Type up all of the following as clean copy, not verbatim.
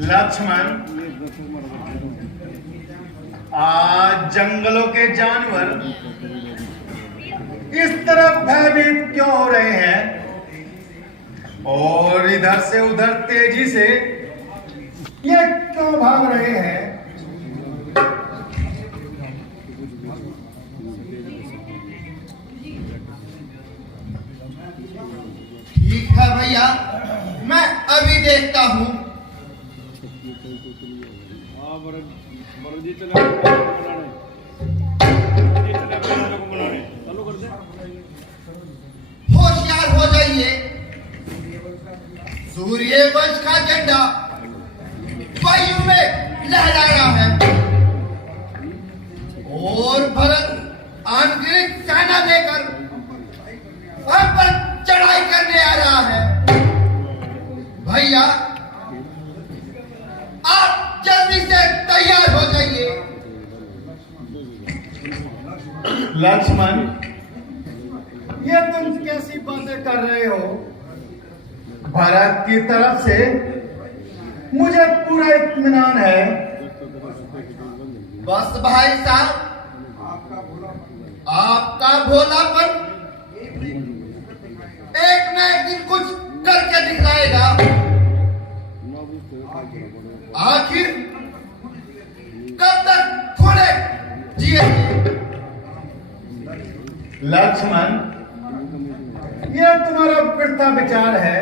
लक्ष्मण, आज जंगलों के जानवर इस तरफ भयभीत क्यों हो रहे हैं और इधर से उधर तेजी से ये क्यों भाग रहे हैं? ठीक है भैया, मैं अभी देखता हूँ। होशियार हो जाइए, सूर्य वंश का झंडा वायु में लहरा रहा है और भरत अनगिनत सेना लेकर हम पर चढ़ाई करने आ रहा है। भैया, आप जल्दी से तैयार हो जाइए। लक्ष्मण, ये तुम कैसी बातें कर रहे हो? भारत की तरफ से मुझे पूरा इत्मीनान है। बस भाई साहब, आपका भोलापन एक न एक दिन कुछ करके दिखाएगा। आखिर कब तक थोड़े जिए? लक्ष्मण, ये तुम्हारा वृथा विचार है।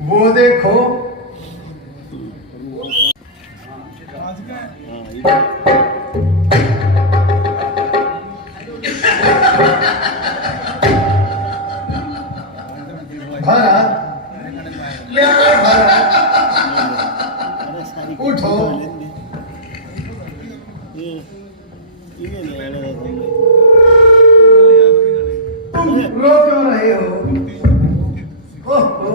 वो देखो, भरत, प्यारे भरत, उठो। तुम रो क्यों रहे हो? ओहो,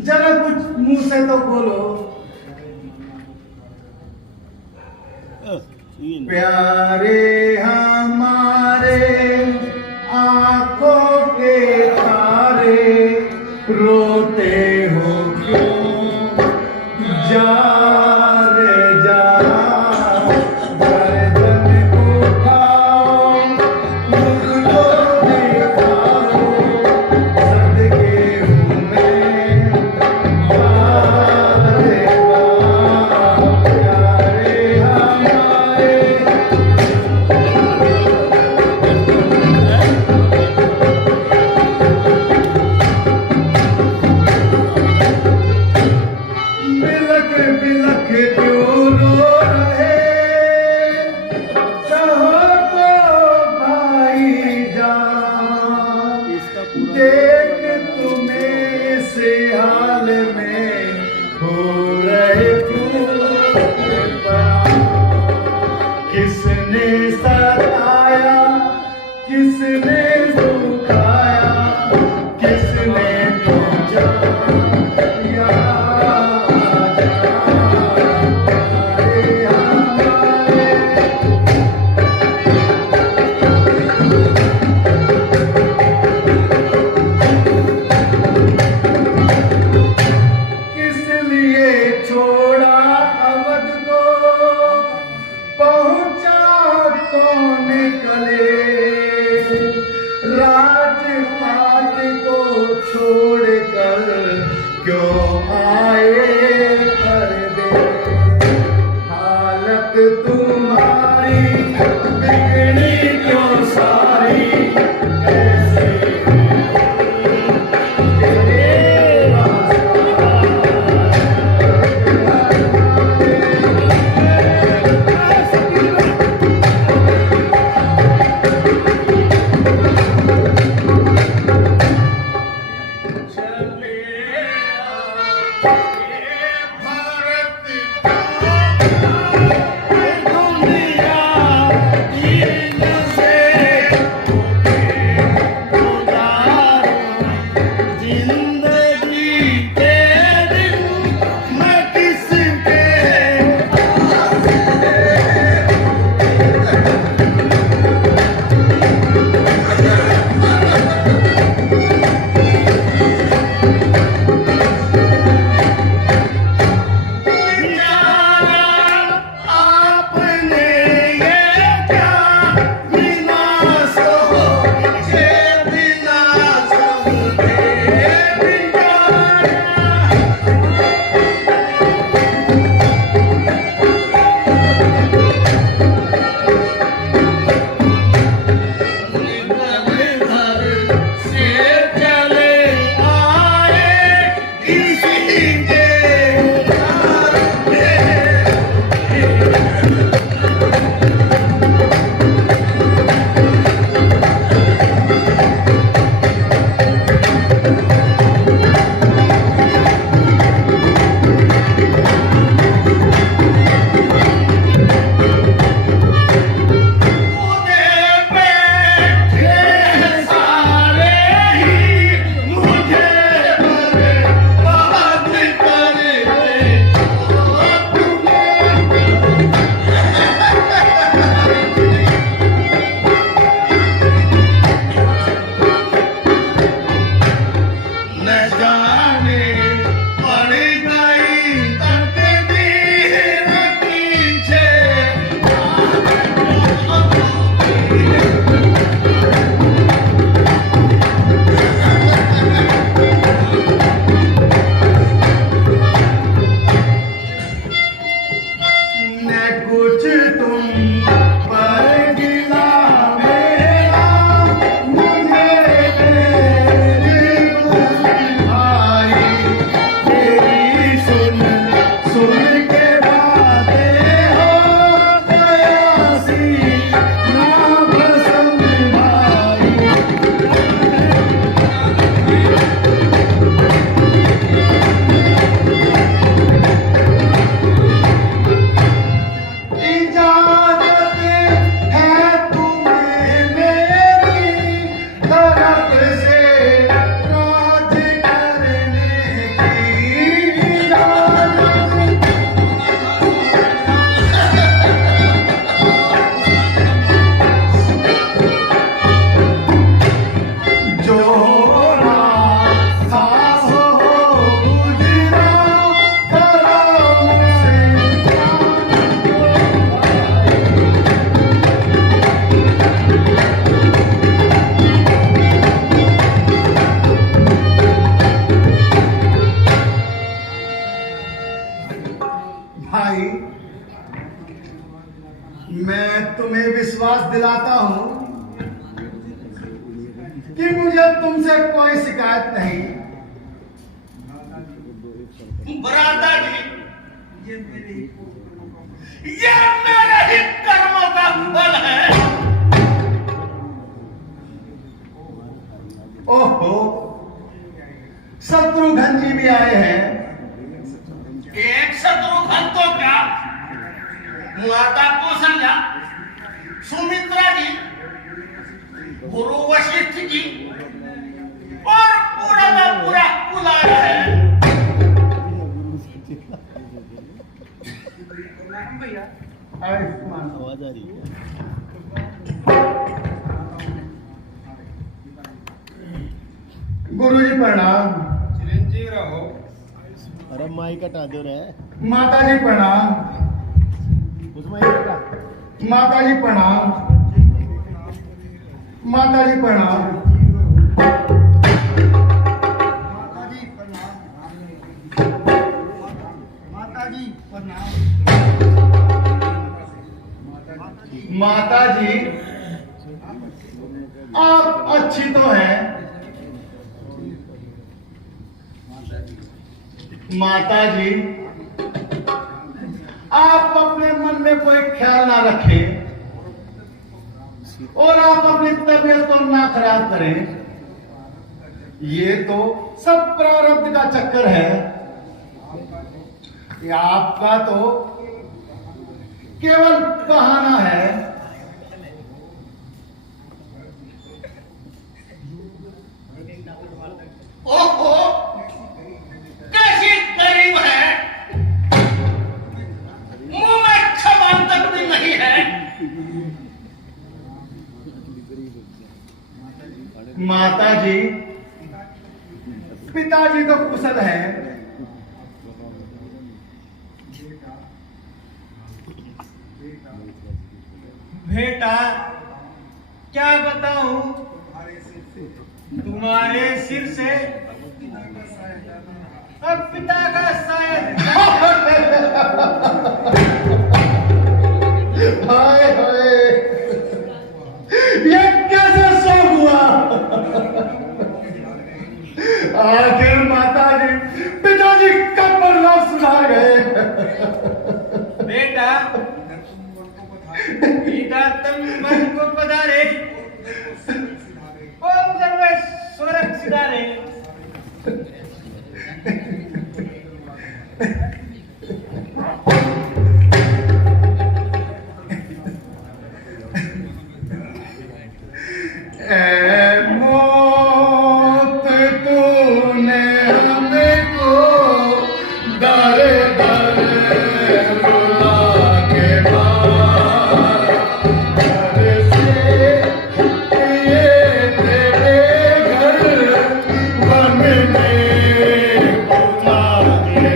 जरा कुछ मुंह से तो बोलो। प्यारे हमारे आंखों के तारे, रोते हो क्यों जा रे जा? गर्दन उठाओ, मुझको दिखाओ, सदके हूँ मैं प्यारे बाप, प्यारे हमारे। बिलख बिलख क्यों रो रहे, कहो तो भाई जान, देख तुम्हें इस हाल में हो रहे कुर्बान। किसने सताया, किसने सुखाया, किसने पूछा छोड़ा अवध को, पहुंचा कौन कले? कि मुझे तुमसे कोई शिकायत नहीं। भ्राता जी, ये मेरे ही कर्मों का फल है। ओहो, शत्रुघ्न जी भी आए हैं। एक शत्रुघ्न तो क्या, माता कौशल्या, सुमित्रा जी, गुरु वशिष्ठ जी और पूरा का पूरा कुल आया है। आवाज आ रही है। गुरु जी प्रणाम। चिरंजीव रहो। अरे माइक हटा दो रे। माता जी प्रणाम। उस माइक हटा। माता जी प्रणाम। माता जी प्रणाम। माता जी आप अच्छी तो हैं। माता जी आप अपने मन में कोई ख्याल ना रखें और आप अपनी तबीयत को ना खराब करें। ये तो सब प्रारब्ध का चक्कर है। ये आपका तो केवल बहाना है। ओहो, कैसी गरीब है, मुंह में क्षमा तक भी नहीं है। माता जी, पिताजी तो कुशल हैं। बेटा क्या बताऊं, तुम्हारे सिर से अब पिता का शायद हाय हाय, ये कैसे सो हुआ? आखिर माता जी पिताजी कब बर्दाश्त सुधार गए? बेटा पिता तुम मन को पधारे, ओम सर्वेश्वर सिधारे। मौत तूने हमको दर दर बुला के मारा, घर से ये तेरे घर वन में बुला के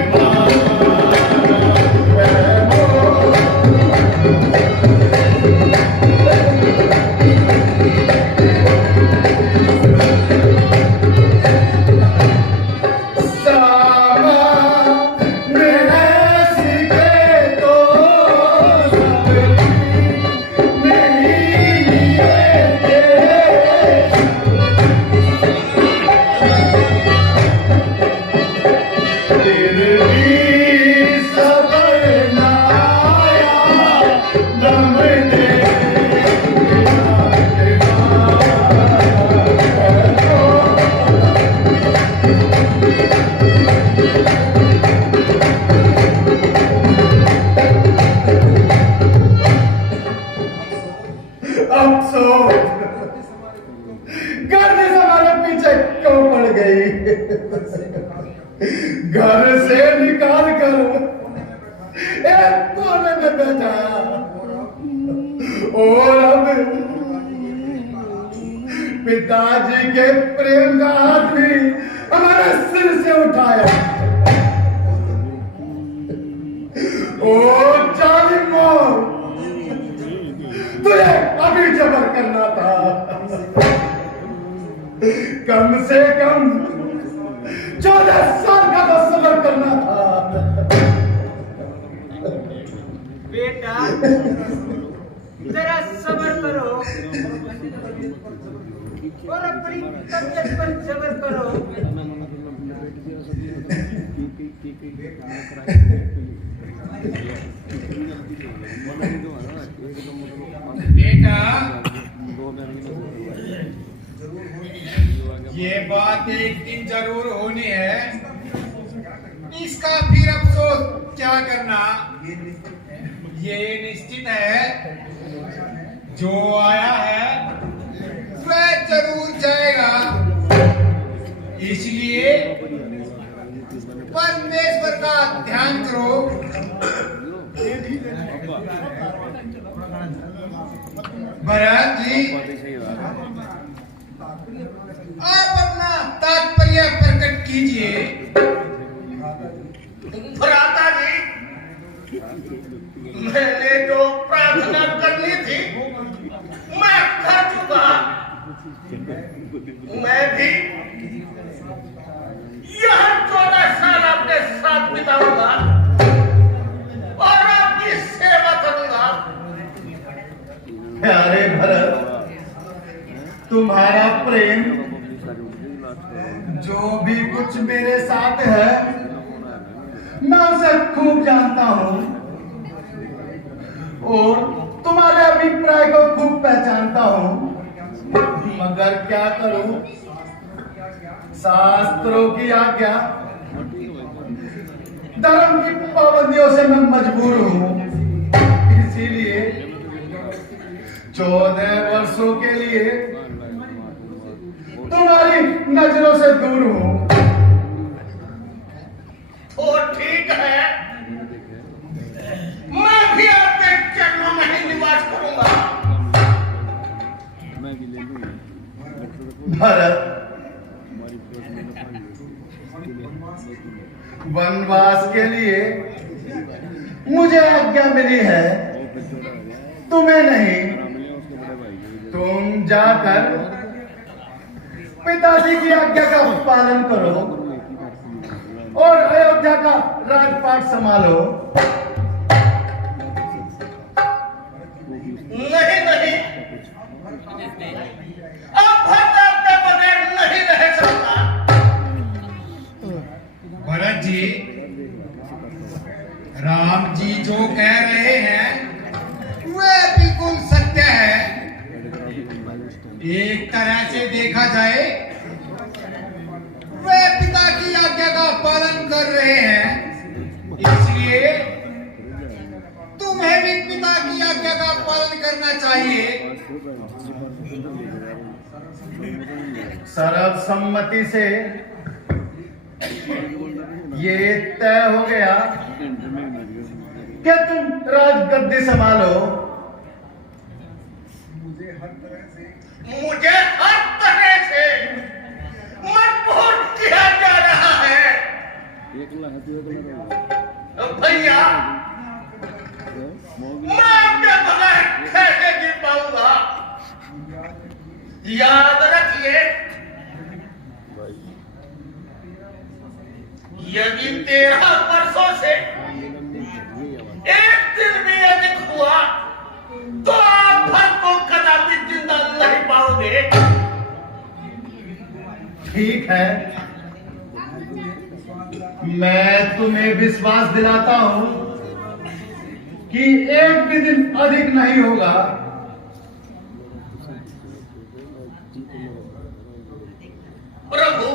गर्द हमारे पीछे क्यों पड़ गई? घर से निकाल कर एक कोने में बैठाया और अब पिताजी के प्रेम का हाथ भी हमारे सिर से उठाया। ओ जालिमो, तुझे अभी जबर करना था, कम से कम 14 साल का तो सबर करना था। बेटा जरा सबर करो और अपनी तबियत पर सब्र करो। बेटा, ये बात एक दिन जरूर होनी है, इसका फिर अफसोस क्या करना। ये निश्चित है, जो आया है वह जरूर जाएगा। इसलिए परमेश्वर का ध्यान करो। भरत जी, आप अपना तात्पर्य प्रकट कीजिए। भ्राता जी, मैंने जो प्रार्थना करनी थी मैं कर चुका। मैं भी यह 14 साल आपके साथ बिताऊंगा और आपकी सेवा करूंगा। प्यारे भरत, तुम्हारा प्रेम जो भी कुछ मेरे साथ है मैं उसे खूब जानता हूँ और तुम्हारे अभिप्राय को खूब पहचानता हूँ। मगर क्या करूं, शास्त्रों की आज्ञा, धर्म की पाबंदियों से मैं मजबूर हूँ। इसीलिए 14 वर्षों के लिए तुम्हारी नजरों से दूर हूँ। तो ठीक है, मैं भी आपके चरणों में ही निवास करूंगा। भरत, वनवास के लिए मुझे आज्ञा मिली है, तुम्हें नहीं। तुम जाकर पिताजी की आज्ञा का पालन करो और अयोध्या का राजपाट संभालो। नहीं नहीं, अब भरत के बगैर नहीं रह सकता। भरत जी, राम जी जो कह रहे हैं वह बिल्कुल सत्य है। एक तरह से देखा जाए वे पिता की आज्ञा का पालन कर रहे हैं, इसलिए तुम्हें भी पिता की आज्ञा का पालन करना चाहिए। सर्वसम्मति से ये तय हो गया कि तुम राजगद्दी संभालो। मुझे हर तरह से मजबूर किया जा रहा है। भैया, मैं आपके बगैर कैसे जी पाऊंगा? याद रखिए, यदि 13 वर्षों से एक दिन भी अधिक हुआ तो आप भरत को कदापि जिंदा नहीं पाओगे। ठीक है, मैं तुम्हें विश्वास दिलाता हूं कि एक भी दिन अधिक नहीं होगा। प्रभु,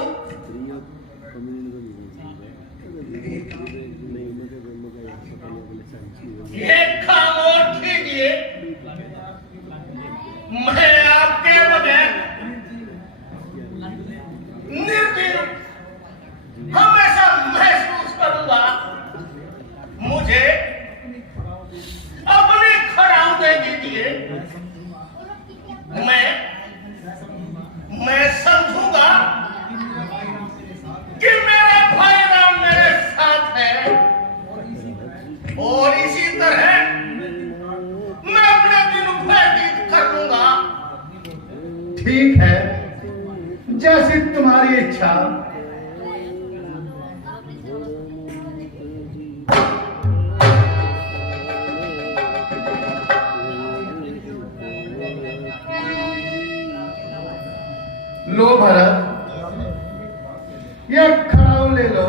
ये खामोश कीजिए। मैं आपके बगैर निर्भीक हमेशा महसूस करूंगा। मुझे अपनी खड़ाऊ दे दीजिए। मैं समझूंगा कि मेरा भाई राम मेरे साथ है और इसी तरह मैं अपने दिन व्यतीत कर लूंगा। ठीक है, जैसी तुम्हारी इच्छा। लो भरत, ये खड़ाऊ ले लो।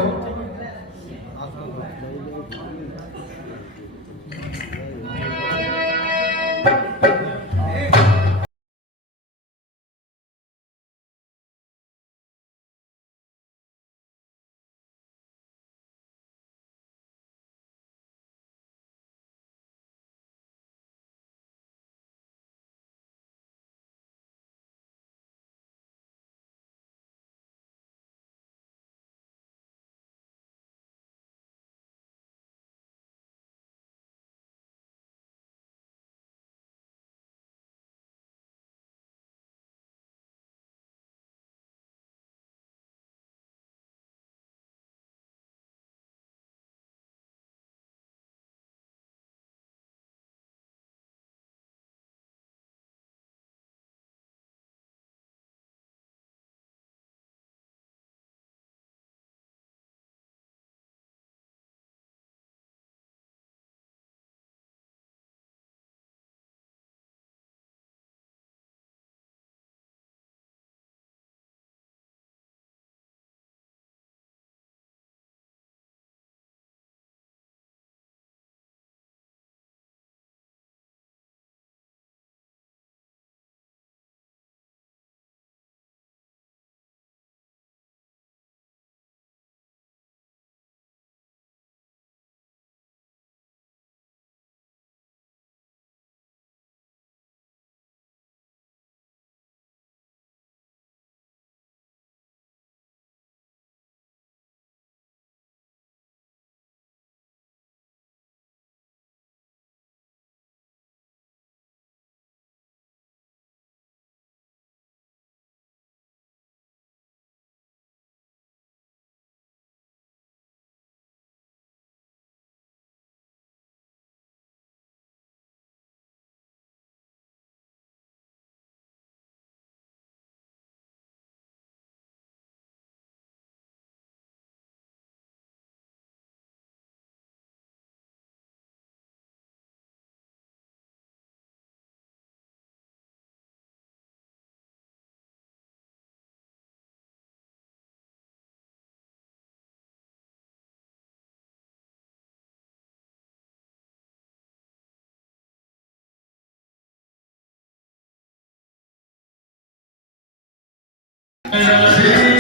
Hey!